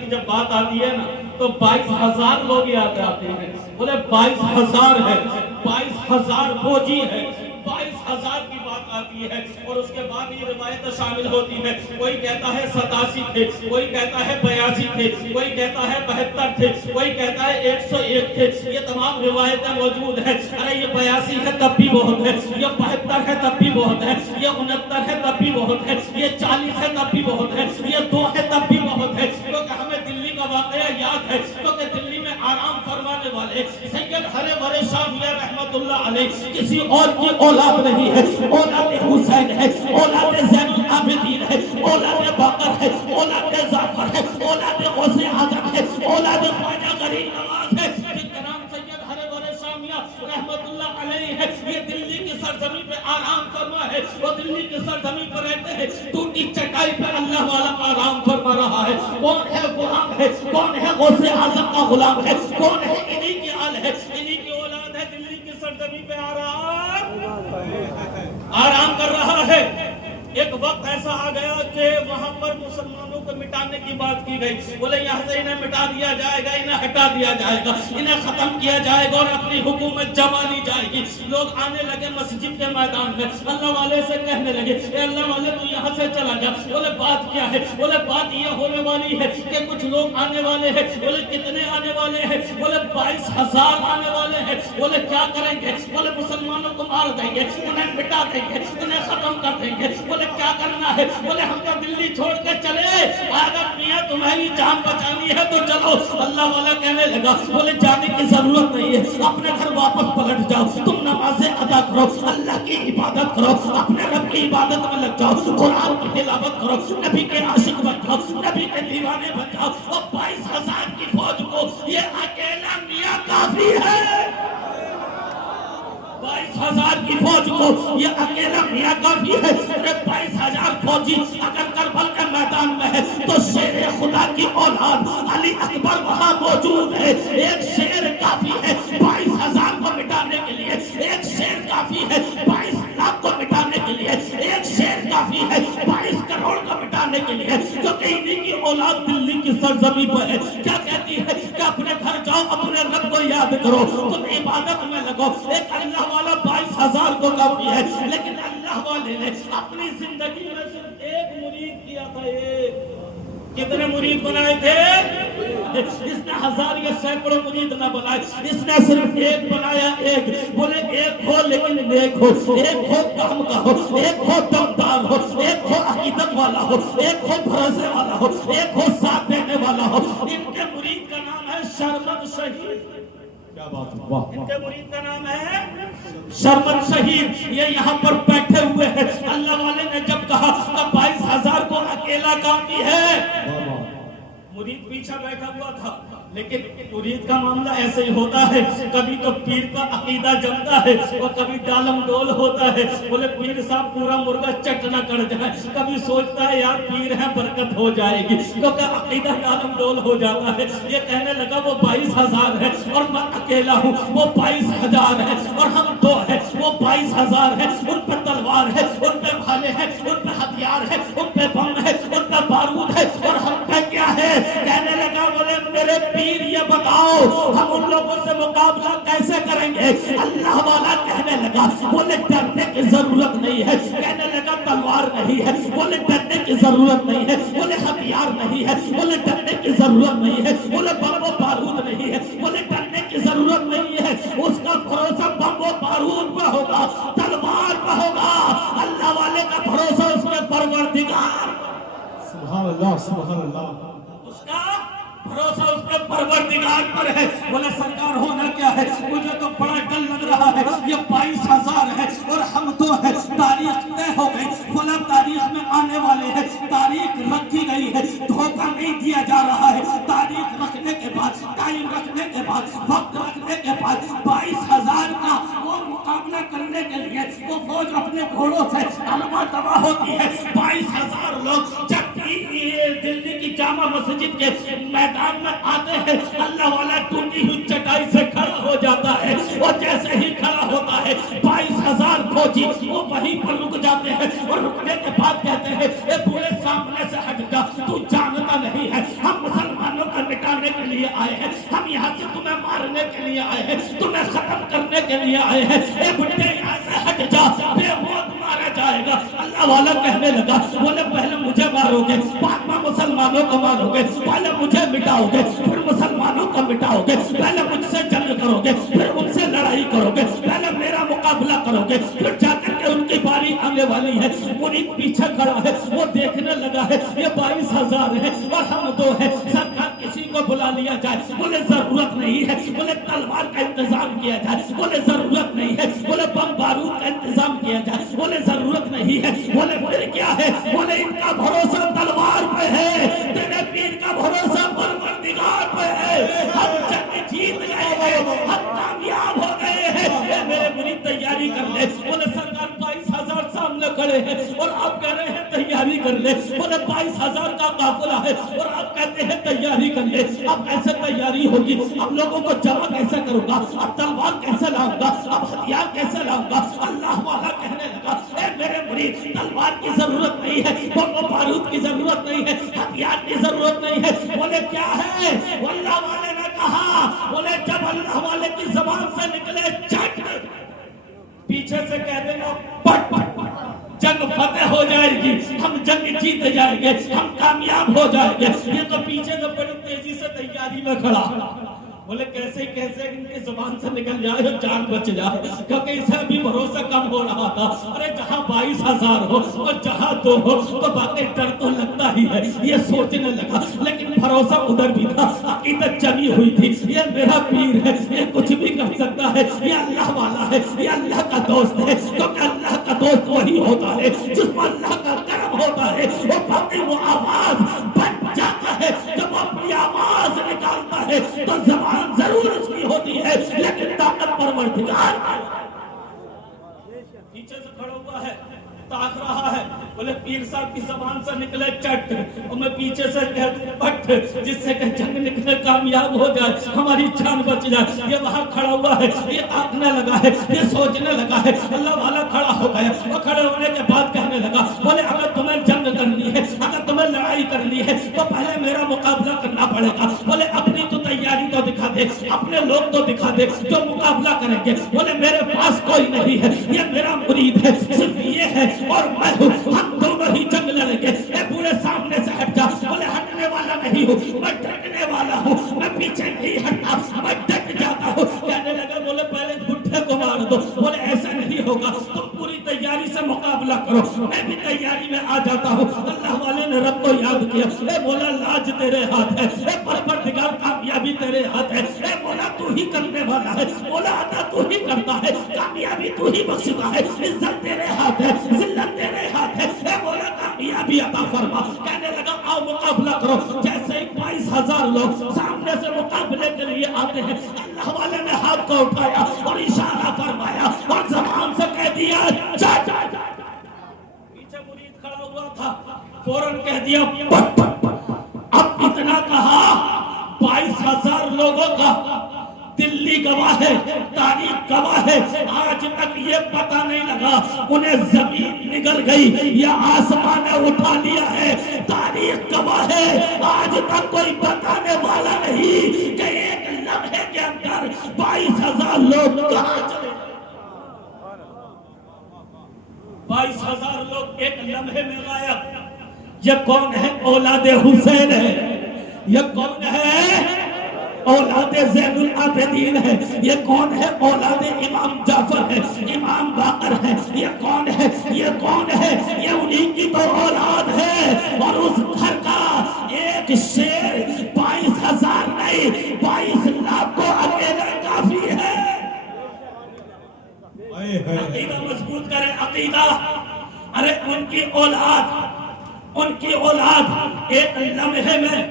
کی جب بات آتی ہے نا تو 22,000 لوگ یاد آتے ہیں. بولے 22,000 ہے, 22,000 فوجی ہے, 22,000 کی بات آتی ہے. اور اس کے بعد یہ روایت شامل ہوتی ہے, کوئی کہتا ہے 87 تھے, کوئی کہتا ہے 82 تھے, کوئی کہتا ہے 72 تھے, کوئی کہتا ہے 101 تھے. یہ تمام روایتیں موجود ہیں. ارے یہ 82 ہے تب بھی بہت ہے, یہ 72 ہے تب بھی بہت ہے, یہ 69 ہے تب بھی بہت ہے, یہ 40 ہے تب بھی بہت ہے, یہ 2 ہے تب بھی بہت ہے. کیونکہ ہمیں دلی کا واقعہ یاد ہے, کیونکہ دلی میں آرام فرمانے والے سید ہرے بھرے شاہ میاں رحمت اللہ علیہ کسی اور کی اولاد نہیں ہے. اولاد حسین ہے, اولاد زین العابدین ہے, اولاد باقر ہے, اولاد ظفر ہے, اولاد غوث اعظم ہے, اولاد خواجہ غریب نواز ہے, جن کا نام سید ہرے بھرے شاہ میاں رحمت اللہ علیہ ہے. یہ دلی کی سرزمین پہ آرام فرما ہے, وہ دلی کی سرزمین پر رہتے ہیں. ٹوٹی چٹائی پہ اللہ والا آرام فرما رہا ہے. کون ہے غلام ہے, کون ہے غوث اعظم کا غلام ہے, کون ہے انہی کی آل ہے, انہی کی اولاد ہے. دلی کی سرزمین پہ آرام کر رہا ہے. ایک وقت ایسا آ گیا کہ وہاں پر مسلمانوں کو مٹانے کی بات کی گئی. بولے یہاں سے انہیں مٹا دیا جائے گا, انہیں ہٹا دیا جائے گا, انہیں ختم کیا جائے گا اور اپنی حکومت جما لی جائے گی. لوگ آنے لگے مسجد کے میدان میں, اللہ والے سے کہنے لگے اے اللہ والے تو یہاں سے چلا جا. بولے بات کیا ہے؟ بولے بات یہ ہونے والی ہے کہ کچھ لوگ آنے والے ہیں. بولے کتنے آنے والے ہیں؟ بولے 22,000 آنے والے ہیں. بولے کیا کریں گے؟ بولے مسلمانوں کو مار دیں گے, انہیں مٹا دیں گے, انہیں ختم کر دیں گے. بولے کیا کرنا ہے؟ بولے ہم تو دلی چھوڑ کے چلے, اگر میاں تمہاری جان بچانی ہے تو چلو. اللہ والا کہنے لگا بولے جانے کی ضرورت نہیں ہے, اپنے گھر واپس پلٹ جاؤ, تم نمازیں ادا کرو, اللہ کی عبادت کرو, اپنے رب کی عبادت میں لگ جاؤ, قرآن کی تلاوت کرو, نبی کے عاشق بن جاؤ, نبی کے دیوانے بن جاؤ. اور 22,000 کی فوج کو یہ اکیلا میاں کافی ہے. 22,000 کی فوج کو یہ اکیلا میاں کافی ہے. 22,000 فوجی اگر کربل کے میدان میں ہے تو شیر خدا کی اولاد علی اکبر وہاں موجود ہے. ایک شیر کافی ہے 22,000 کو مٹانے کے لیے, ایک شیر کافی ہے 22 لاکھ کو مٹانے کے لیے, ایک شیر کافی ہے 22 کروڑ کو مٹانے کے لیے. کیونکہ انہی کی اولاد دلی کی سرزمین پر ہے. کیا کہتی ہے کہ اپنے گھر جاؤ, اپنے رب کو یاد کرو, تم عبادت میں لگو. ایک اللہ والا 22,000 کو کافی ہے, لیکن اللہ والے نے اپنی زندگی میں صرف ایک مرید کیا تھا. ایک. کتنے مرید بنائے تھے؟ اس نے ہزار یا سینکڑوں مرید نہ بنائے, اس نے صرف ایک بنایا. ایک. بولے ایک ہو لیکن نیک ہو, ایک ہو کام کا ہو, ایک ہو دمدار ہو, ایک ہو عقیدت والا ہو, ایک ہو بھروسے والا ہو, ایک ہو ساتھ دینے والا ہو. ان کے مرید کا نام ہے شرمت شہید. کیا بات ہے؟ ان کے مرید کا نام ہے شرمت شہید. یہ یہاں پر بیٹھے ہوئے ہیں. اللہ والے نے جب کہا کہ 22,000 کو اکیلا کافی ہے, مرید پیچھے بیٹھا ہوا تھا. لیکن مرید کا معاملہ ایسے ہی ہوتا ہے, کبھی تو پیر کا عقیدہ جمتا ہے اور کبھی ڈالم ڈول ہوتا ہے. بولے پیر صاحب پورا مرغا چٹ نہ کر جائے, کبھی سوچتا ہے یار پیر ہے برکت ہو جائے گی, کیونکہ عقیدہ ڈالم ڈول ہو جاتا ہے. یہ کہنے لگا وہ 22,000 ہے اور میں اکیلا ہوں, وہ 22,000 ہے اور ہم دو ہیں. وہ 22,000 ہے, ان پہ تلوار ہے, ان پہ بھالے ہیں, ان پہ ہتھیار ہے, ان پہ بم ہے, ان پہ بارود ہے, اور ہم پہ کیا ہے؟ کہنے لگا بولے میرے پیر یہ بتاؤ ہم ان لوگوں سے مقابلہ کیسے کریں گے؟ اللہ والا کہنے لگا بولے ڈرنے کی ضرورت نہیں ہے. کہنے لگا تلوار نہیں ہے, بولے ڈرنے کی ضرورت نہیں ہے. بولے ہتھیار نہیں ہے, بولے ڈرنے کی ضرورت نہیں ہے. بولے بم و بارود نہیں ہے, بولے ڈرنے کی ضرورت نہیں ہے. اس کا بھروسہ بم و بارود پہ ہوگا, تلوار پہ ہوگا. اللہ والے کا بھروسہ اس کے پروردگار. سبحان اللہ, سبحان اللہ. اس کا بھروسہ اس کے پروردگار پر ہے. بولے سرکار ہونا کیا ہے؟ مجھے تو بڑا ڈر لگ رہا ہے. یہ 22,000 ہے اور ہم تو ہے. تاریخ طے ہو گئی, فلاں تاریخ میں آنے والے ہیں. تاریخ رکھی گئی ہے, دھوکہ نہیں دیا جا رہا ہے. تاریخ رکھنے کے بعد, ٹائم رکھنے کے بعد, وقت رکھنے کے بعد 22,000 کا وہ مقابلہ کرنے کے لیے وہ فوج اپنے گھوڑوں سے علما تباہ ہوتی ہے. 22,000 لوگ جب دلی کی جامع مسجد کے میدان میں آتے ہیں, اللہ والا ٹوٹی ہوئی چٹائی سے کھڑا ہو جاتا ہے. اور جیسے ہی کھڑا ہوتا ہے 22,000 فوجی وہ وہیں پر رک جاتے ہیں, اور رکنے کے بعد کہتے ہیں اے بوڑھے سامنے سے ہٹ جا, تو جانتا نہیں ہے ہم مسلمان لیے آئے ہیں, تمہیں ختم کرنے کے لیے آئے ہیں. اے بڈھے یہاں سے ہٹ جا, بے موت مارا جائے گا. اللہ والا کہنے لگا, بولے پہلے مجھے مارو گے, بعد میں مسلمانوں کو مارو گے, پہلے مجھے مٹاؤ گے پھر مسلمانوں کو مٹاؤ گے, پہلے مجھ سے جنگ کرو گے پھر ان سے لڑائی کرو گے, پہلے میرا مقابلہ کرو گے پھر جا کر کے ان کی باری آنے والی ہے. مرید پیچھے کھڑا ہے, وہ دیکھنے لگا ہے یہ 22,000 ہے اور ہم 2 ہیں, سرکار کسی کو بلا لیا جائے. بولے ضرورت نہیں ہے. بولے تلوار کا انتظام کیا جائے. بولے ضرورت نہیں ہے. بولے بم بارود کا انتظام کیا جائے. بولے ضرورت نہیں ہے. بولے پھر کیا ہے؟ بولے ان کا بھروسہ تلوار پہ ہے, تیرے پیر کا بھروسہ پروردگار پہ ہے. ہم جنگ جیت گئے ہیں, ہم کامیاب ہو گئے ہیں. اے میرے مرید تیاری کر لے. بولے سرکار 22,000 سامنے کھڑے ہیں اور آپ کہہ رہے ہیں تیاری کر لے. بولے 22,000 کا قافلہ ہے اور آپ کہتے ہیں تیاری کر لے. اب کیسے تیاری ہوگی؟ اب لوگوں کو جمع کیسے کروں گا؟ اب تلوار کیسے لاؤں گا؟ اب ہتھیار کیسے لاؤں گا؟ اللہ والا کہنے لگا, اے میرے مرید تلوار کی ضرورت نہیں ہے, بم و بارود کی ضرورت نہیں ہے, ہتھیار کی ضرورت نہیں ہے. بولے کیا ہے؟ اللہ والے نے کہا, بولے جب اللہ والے کی زبان سے نکلے چٹ, پیچھے سے کہہ دینا پٹ پٹ, جنگ فتح ہو جائے گی, ہم جنگ جیت جائیں گے, ہم کامیاب ہو جائیں گے. یہ تو پیچھے سے بڑی تیزی سے تیاری میں کھڑا. بولے کیسے کیسے ان کی زبان سے نکل جائے اور جان بچ جائے, کیونکہ اسے ابھی بھروسہ کم ہو رہا تھا. ارے جہاں 22,000 ہو اور جہاں 2 ہو تو باقی ڈر تو لگتا ہی ہے. یہ سوچنے لگا, لیکن بھروسہ ادھر بھی تھا, عقیدت جمی ہوئی تھی. یہ میرا پیر ہے, یہ کچھ بھی کر سکتا ہے, یہ اللہ والا ہے, یہ اللہ کا دوست ہے. کیونکہ اللہ کا دوست وہی ہوتا ہے جس پر اللہ کا کرم ہوتا ہے. وہ باقی وہ آواز بن جاتا ہے, جب وہ اپنی آواز نکالتا ہے تو زبان ضرور اس کی ہوتی ہے لیکن طاقت پروردگار. پیچھے سے کھڑا ہوا ہے, تاک رہا ہے. بولے پیر صاحب کی زبان سے نکلے چٹ اور میں پیچھے سے کہہ دوں پٹ, جس سے کہ جنگ نکلے کامیاب ہو جائے, ہماری جان بچ جائے. یہ وہاں کھڑا ہوا ہے, یہ تاکنے لگا ہے, یہ سوچنے لگا ہے. اللہ والا کھڑا ہو گیا اور کھڑے ہونے کے بعد کہنے لگا, بولے اگر تمہیں جنگ کرنی ہے, اگر تمہیں لڑائی کرنی ہے تو پہلے میرا مقابلہ کرنا پڑے گا. بولے اپنی تو تیاری تو دکھا دے, اپنے لوگ تو دکھا دے جو مقابلہ کریں گے. بولے میرے پاس کوئی نہیں ہے, یہ میرا مرید ہے, صرف یہ ہے اور میں ہوں, ہم دونوں ہی جنگ لڑیں گے. اے پورے سامنے سے ہٹ جا. بولے ہٹنے والا نہیں ہوں, میں ڈٹنے والا ہوں, میں پیچھے نہیں ہٹتا, میں ڈٹ جاتا ہوں. کہنے لگا, بولے پہلے بڈھے کو مار دو. بولے ایسا نہیں ہوگا, تم پوری تیاری سے مقابلہ کرو, میں بھی تیاری میں آ جاتا ہوں. اللہ والے نے رب کو یاد کیا. اے مولا لاج تیرے ہاتھ ہے, اے پروردگار کامیابی تیرے ہاتھ ہے. اے مولا تو ہی کرنے والا ہے, مولا عطا تو ہی کرتا ہے, کامیابی تو ہی بخشتا ہے. عزت تیرے ہاتھ ہے, ذلت تیرے ہاتھ ہے. اے مولا کامیابی عطا فرما. کہنے لگا آؤ مقابلہ کرو. جیسے ہی 22,000 لوگ سامنے سے مقابلے کے لیے آتے ہیں, اللہ والے نے ہاتھ کو اٹھایا اور اشارہ فرمایا اور زبان سے کہہ دیا جا جا جا. پیچھے مرید کھڑا ہوا تھا, فوراً کہہ دیا پٹ پٹ پٹ. اب اتنا کہا, 22,000 لوگوں کا دلی گواہ ہے, تاریخ گواہ ہے. آج تک یہ پتہ نہیں لگا انہیں زمین نگل گئی یا آسمان نے اٹھا لیا ہے. تاریخ گواہ ہے, آج تک کوئی بتانے والا نہیں کہ ایک لمحے کے اندر 22,000 لوگ کہاں چلے. 22,000 لوگ ایک لمحے میں غائب. یہ کون ہے؟ اولاد حسین ہے. یہ کون ہے؟ اولاد زین العابدین ہے. یہ کون ہے؟ اولاد امام جعفر ہے, امام باقر ہے. یہ کون ہے؟ یہ کون ہے؟ یہ انہی کی تو اولاد ہے. اور اس گھر کا ایک شیر 22,000 نہیں, 22 لاکھ کو اکیلا کافی ہے. عقیدہ مضبوط کرے, عقیدہ. ارے ان کی اولاد ایک لمحے میں